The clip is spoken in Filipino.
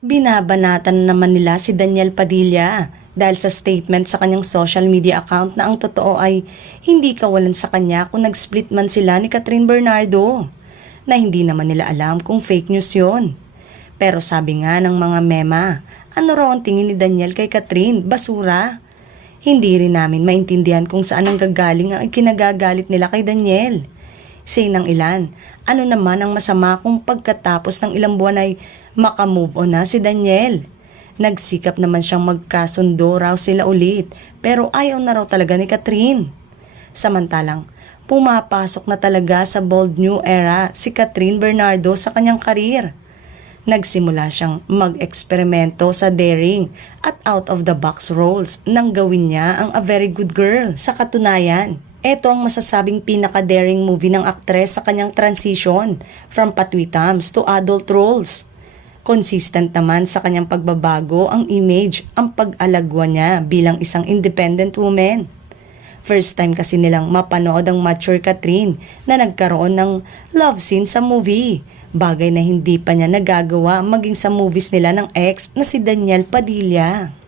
Binabanatan naman nila si Daniel Padilla dahil sa statement sa kanyang social media account na ang totoo ay hindi kawalan sa kanya kung nag-split man sila ni Catherine Bernardo, na hindi naman nila alam kung fake news yon. Pero sabi nga ng mga mema, ano raw ang tingin ni Daniel kay Catherine? Basura. Hindi rin namin maintindihan kung saan ang gagaling ang kinagagalit nila kay Daniel. Say ng ilan, ano naman ang masama kung pagkatapos ng ilang buwan ay makamove on na si Daniel? Nagsikap naman siyang magkasundo raw sila ulit, pero ayaw na raw talaga ni Catherine. Samantalang, pumapasok na talaga sa bold new era si Catherine Bernardo sa kanyang karir. Nagsimula siyang mag-eksperimento sa daring at out-of-the-box roles nang gawin niya ang A Very Good Girl. Sa katunayan, ito ang masasabing pinaka-daring movie ng aktres sa kanyang transition from patwitams to adult roles. Consistent naman sa kanyang pagbabago ang image, ang pag-alagwa niya bilang isang independent woman. First time kasi nilang mapanood ang mature Catherine na nagkaroon ng love scene sa movie. Bagay na hindi pa niya nagagawa maging sa movies nila ng ex na si Daniel Padilla.